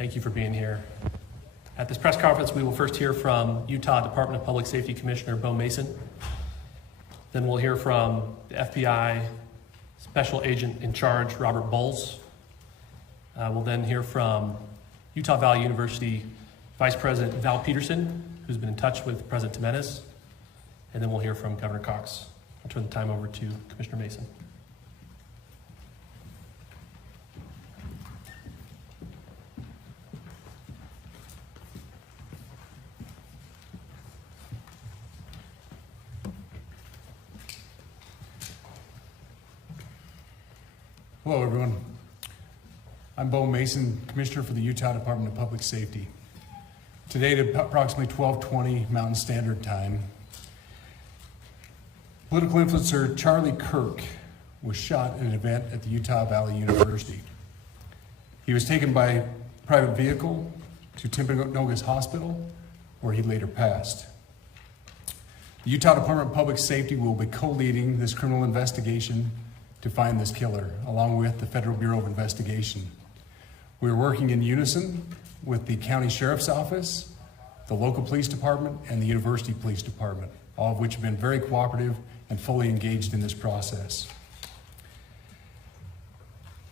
Thank you for being here. At this press conference, we will first hear from Utah Department of Public Safety Commissioner Bo Mason. Then we'll hear from the FBI Special Agent in Charge, Robert Bowles. We'll then hear from Utah Valley University Vice President Val Peterson, who's been in touch with President Jimenez. And then we'll hear from Governor Cox. I'll turn the time over to Commissioner Mason. Hello, everyone. I'm Bo Mason, Commissioner for the Utah Department of Public Safety. Today at approximately 12:20 Mountain Standard Time, political influencer Charlie Kirk was shot at an event at the Utah Valley University. He was taken by private vehicle to Timpanogos Hospital, where he later passed. The Utah Department of Public Safety will be co-leading this criminal investigation to find this killer, along with the Federal Bureau of Investigation. We're working in unison with the County Sheriff's Office, the local police department, and the University Police Department, all of which have been very cooperative and fully engaged in this process.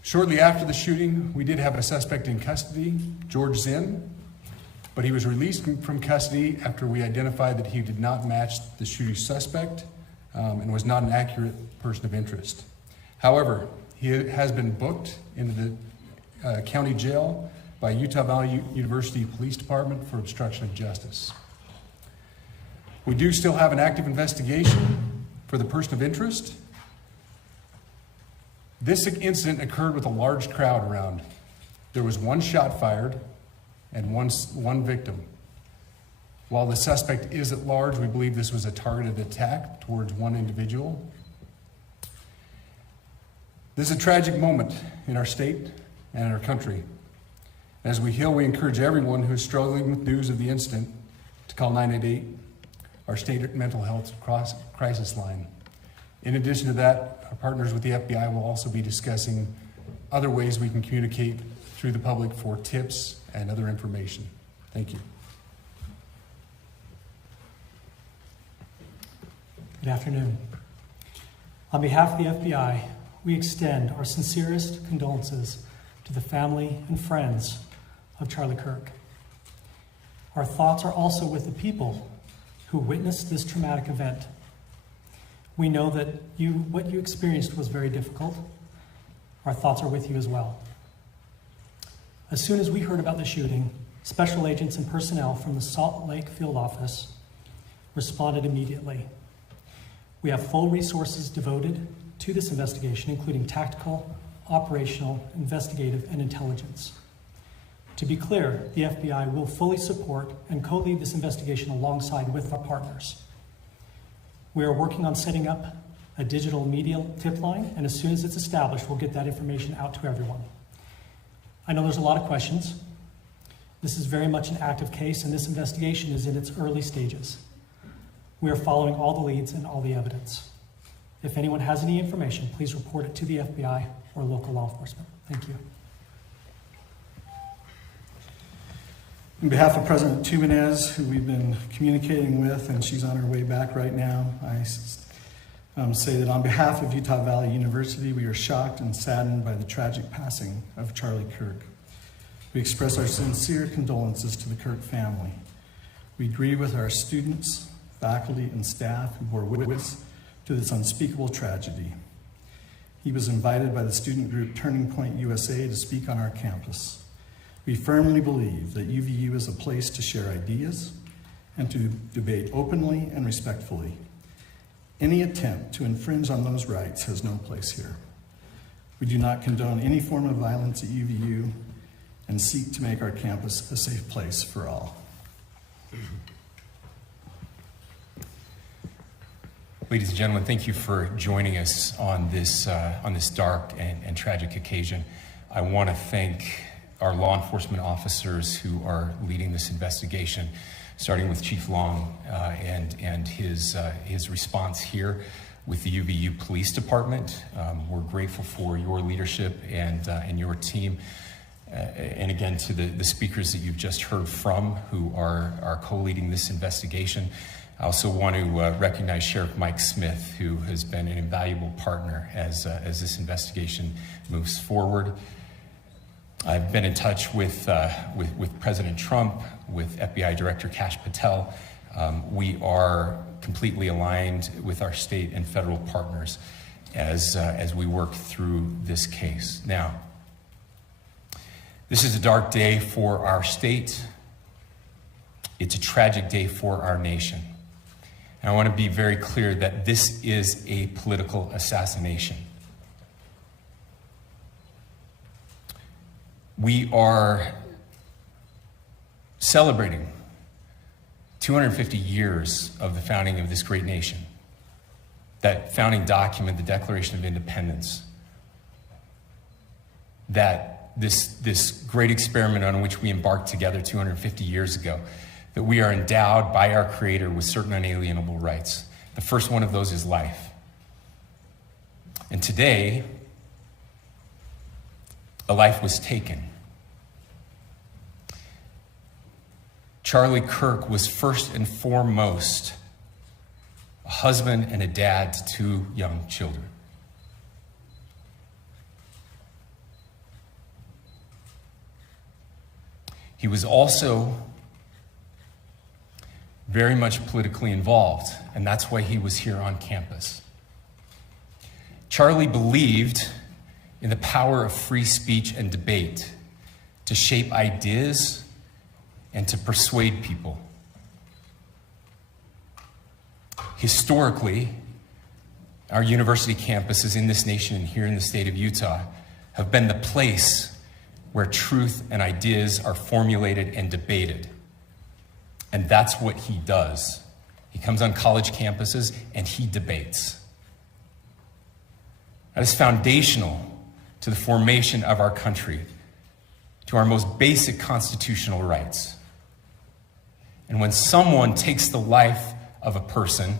Shortly after the shooting, we did have a suspect in custody, George Zinn, but he was released from custody after we identified that he did not match the shooting suspect and was not an accurate person of interest. However, he has been booked into the county jail by Utah Valley University Police Department for obstruction of justice. We do still have an active investigation for the person of interest. This incident occurred with a large crowd around. There was one shot fired and one victim. While the suspect is at large, we believe this was a targeted attack towards one individual. This is a tragic moment in our state and in our country. As we heal, we encourage everyone who is struggling with news of the incident to call 988, our state mental health crisis line. In addition to that, our partners with the FBI will also be discussing other ways we can communicate through the public for tips and other information. Thank you. Good afternoon. On behalf of the FBI, we extend our sincerest condolences to the family and friends of Charlie Kirk. Our thoughts are also with the people who witnessed this traumatic event. We know that what you experienced was very difficult. Our thoughts are with you as well. As soon as we heard about the shooting, special agents and personnel from the Salt Lake Field Office responded immediately. We have full resources devoted to this investigation, including tactical, operational, investigative, and intelligence. To be clear, the FBI will fully support and co-lead this investigation alongside with our partners. We are working on setting up a digital media tip line, and as soon as it's established, we'll get that information out to everyone. I know there's a lot of questions. This is very much an active case, and this investigation is in its early stages. We are following all the leads and all the evidence. If anyone has any information, please report it to the FBI or local law enforcement. Thank you. On behalf of President Jimenez, who we've been communicating with, and she's on her way back right now, I say that on behalf of Utah Valley University, we are shocked and saddened by the tragic passing of Charlie Kirk. We express our sincere condolences to the Kirk family. We grieve with our students, faculty, and staff who bore witness to this unspeakable tragedy. He was invited by the student group Turning Point USA to speak on our campus. We firmly believe that UVU is a place to share ideas and to debate openly and respectfully. Any attempt to infringe on those rights has no place here. We do not condone any form of violence at UVU and seek to make our campus a safe place for all. Ladies and gentlemen, thank you for joining us on this dark and tragic occasion. I want to thank our law enforcement officers who are leading this investigation, starting with Chief Long and his response here with the UVU Police Department. We're grateful for your leadership and your team. and again to the speakers that you've just heard from who are co-leading this investigation. I also want to recognize Sheriff Mike Smith, who has been an invaluable partner as this investigation moves forward. I've been in touch with President Trump, with FBI Director Kash Patel. We are completely aligned with our state and federal partners as we work through this case. Now, this is a dark day for our state. It's a tragic day for our nation. And I want to be very clear that this is a political assassination. We are celebrating 250 years of the founding of this great nation. That founding document, the Declaration of Independence, that this great experiment on which we embarked together 250 years ago, that we are endowed by our Creator with certain unalienable rights. The first one of those is life. And today, a life was taken. Charlie Kirk was first and foremost a husband and a dad to two young children. He was also very much politically involved, and that's why he was here on campus. Charlie believed in the power of free speech and debate to shape ideas and to persuade people. Historically, our university campuses in this nation and here in the state of Utah have been the place where truth and ideas are formulated and debated. And that's what he does. He comes on college campuses and he debates. That is foundational to the formation of our country, to our most basic constitutional rights. And when someone takes the life of a person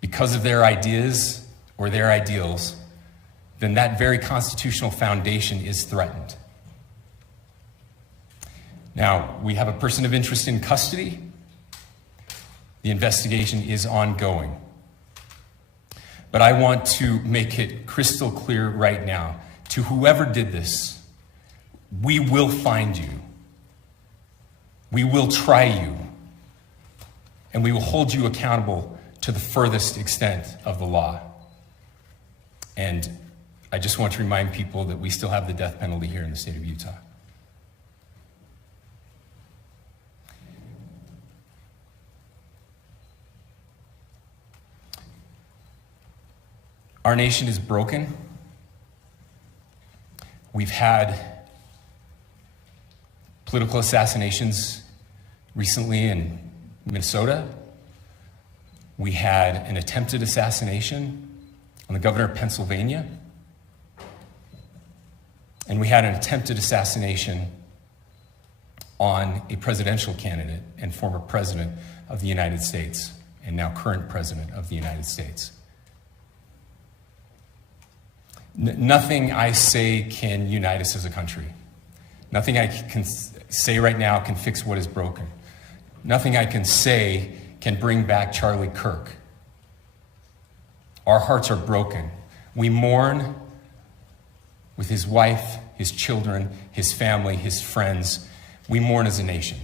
because of their ideas or their ideals, then that very constitutional foundation is threatened. Now, we have a person of interest in custody. The investigation is ongoing. But I want to make it crystal clear right now, to whoever did this, we will find you. We will try you. And we will hold you accountable to the furthest extent of the law. And I just want to remind people that we still have the death penalty here in the state of Utah. Our nation is broken. We've had political assassinations recently in Minnesota. We had an attempted assassination on the governor of Pennsylvania. And we had an attempted assassination on a presidential candidate and former president of the United States, and now current president of the United States. Nothing I say can unite us as a country. Nothing I can say right now can fix what is broken. Nothing I can say can bring back Charlie Kirk. Our hearts are broken. We mourn with his wife, his children, his family, his friends. We mourn as a nation.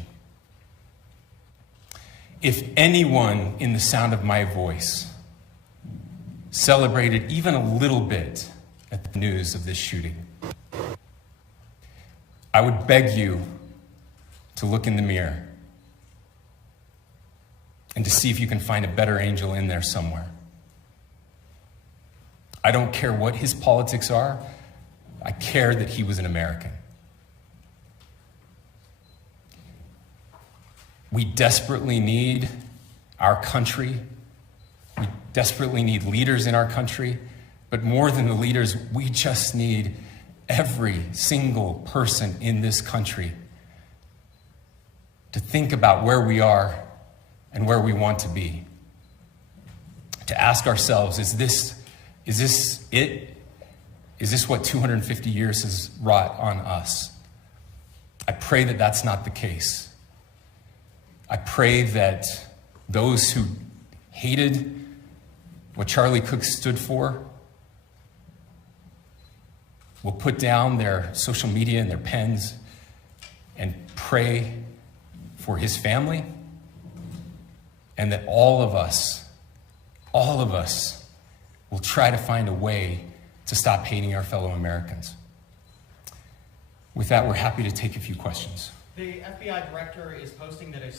If anyone in the sound of my voice celebrated even a little bit at the news of this shooting, I would beg you to look in the mirror and to see if you can find a better angel in there somewhere. I don't care what his politics are. I care that he was an American. We desperately need our country. We desperately need leaders in our country. But more than the leaders, we just need every single person in this country to think about where we are and where we want to be. To ask ourselves, is this it? Is this what 250 years has wrought on us? I pray that that's not the case. I pray that those who hated what Charlie Kirk stood for will put down their social media and their pens and pray for his family, and that all of us will try to find a way to stop hating our fellow Americans. With that, we're happy to take a few questions. The FBI director is posting that a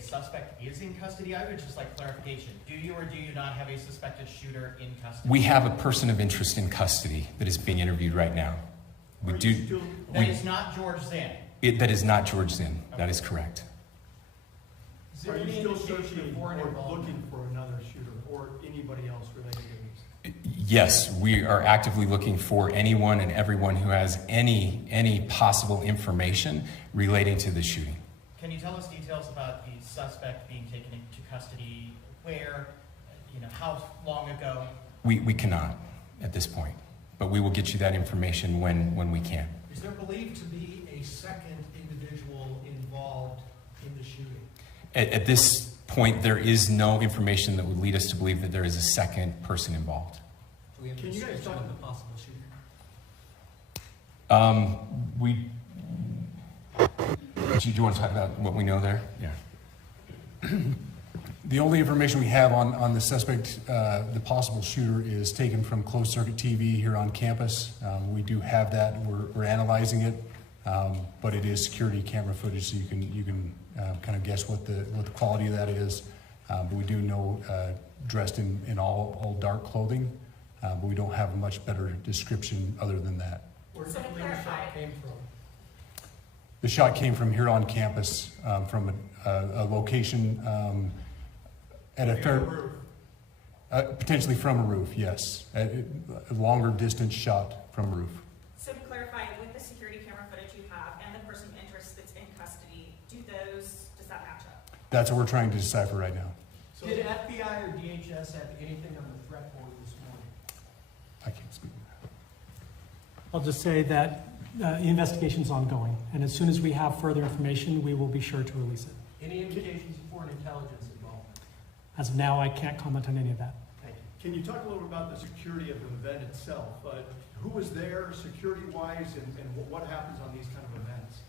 suspect is in custody. I would just like clarification. Do you or do you not have a suspected shooter in custody? We have a person of interest in custody that is being interviewed right now. We do. That is not George Zinn. That is not George Zinn. That is correct. Is there any indication or looking for another shooter or anybody else related to this? Yes, we are actively looking for anyone and everyone who has any possible information relating to the shooting. Can you tell us details about the suspect being taken into custody? Where? How long ago? We cannot at this point, but we will get you that information when we can. Is there believed to be a second individual involved in the shooting? At this point, there is no information that would lead us to believe that there is a second person involved. Can you guys talk about the possible shooter? Do you want to talk about what we know there? Yeah. The only information we have on the suspect, the possible shooter, is taken from closed circuit TV here on campus. We do have that. We're analyzing it, but it is security camera footage, so you can kind of guess what the quality of that is. But we do know dressed in all dark clothing, but we don't have a much better description other than that. Where do you believe the shot came from? The shot came from here on campus, from a location at a fair, potentially from a roof, yes. A longer distance shot from a roof. So to clarify, with the security camera footage you have and the person of interest that's in custody, does that match up? That's what we're trying to decipher right now. So did FBI or DHS have anything on the threat board this morning? I can't speak. I'll just say that the investigation's ongoing, and as soon as we have further information, we will be sure to release it. Any indications of foreign intelligence involvement? As of now, I can't comment on any of that. Thank you. Can you talk a little bit about the security of the event itself? Who was there security-wise, and what happens on these kind of events?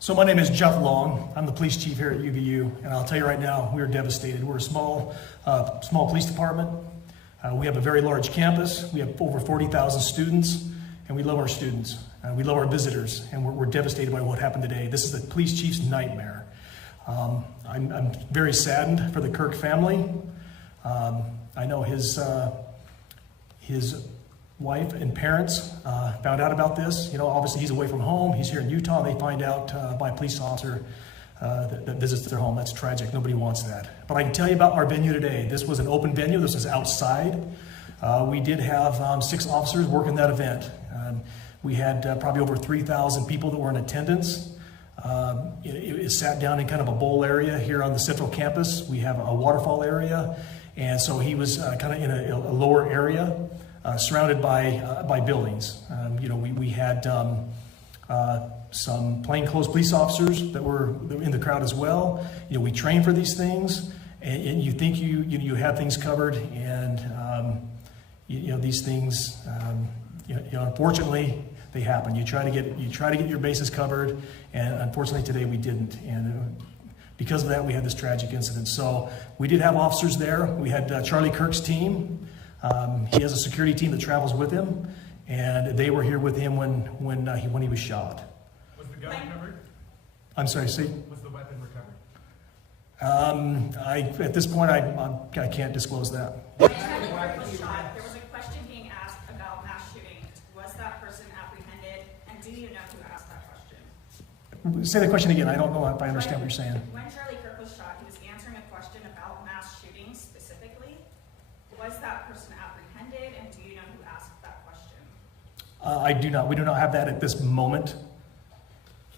So my name is Jeff Long. I'm the police chief here at UVU, and I'll tell you right now, we are devastated. We're a small police department. We have a very large campus. We have over 40,000 students, and we love our students. We love our visitors, and we're devastated by what happened today. This is the police chief's nightmare. I'm very saddened for the Kirk family. I know his wife and parents found out about this. Obviously he's away from home. He's here in Utah. They find out by a police officer that visits their home. That's tragic. Nobody wants that. But I can tell you about our venue today. This was an open venue. This was outside. We did have 6 officers working that event. We had probably over 3,000 people that were in attendance. It sat down in kind of a bowl area here on the central campus. We have a waterfall area. And so he was kind of in a lower area, surrounded by buildings. We had some plainclothes police officers that were in the crowd as well. We train for these things, and you think you have things covered, and these things, unfortunately, they happen. You try to get your bases covered, and unfortunately today we didn't. And because of that, we had this tragic incident. So we did have officers there. We had Charlie Kirk's team. He has a security team that travels with him, and they were here with him when he was shot. Was the gun recovered? I'm sorry, see? Was the weapon recovered? At this point, I can't disclose that. When Charlie Kirk was shot, there was a question being asked about mass shooting. Was that person apprehended, and do you know who asked that question? Say the question again. I don't know if I understand what you're saying. When Charlie Kirk was shot, he was answering a question about mass shootings specifically. Was that person apprehended, and do you know who asked that question? I do not. We do not have that at this moment.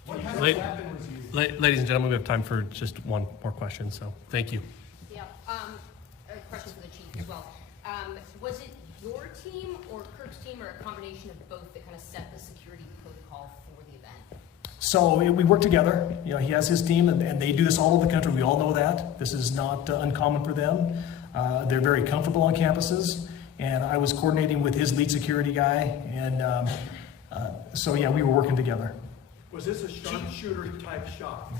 What kind of Late- weapon was used? Ladies and gentlemen, we have time for just one more question, so thank you. Yeah, a question for the chief as well. Was it your team or Kirk's team, or a combination of both that kind of set the security protocol for the event? So we work together. You know, he has his team, and they do this all over the country. We all know that. This is not uncommon for them. They're very comfortable on campuses, and I was coordinating with his lead security guy, and so yeah, we were working together. Was this a sharpshooter type shot?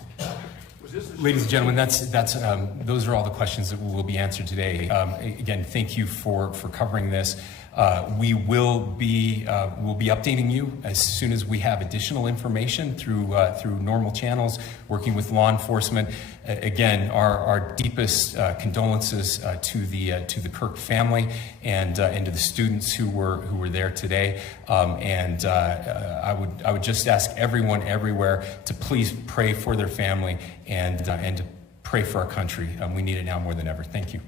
Was this a Ladies and gentlemen, those are all the questions that will be answered today. Again, thank you for covering this. We will be updating you as soon as we have additional information through normal channels, working with law enforcement. Again, our deepest condolences to the Kirk family and to the students who were there today. I would just ask everyone everywhere to please pray for their family and to pray for our country. We need it now more than ever. Thank you.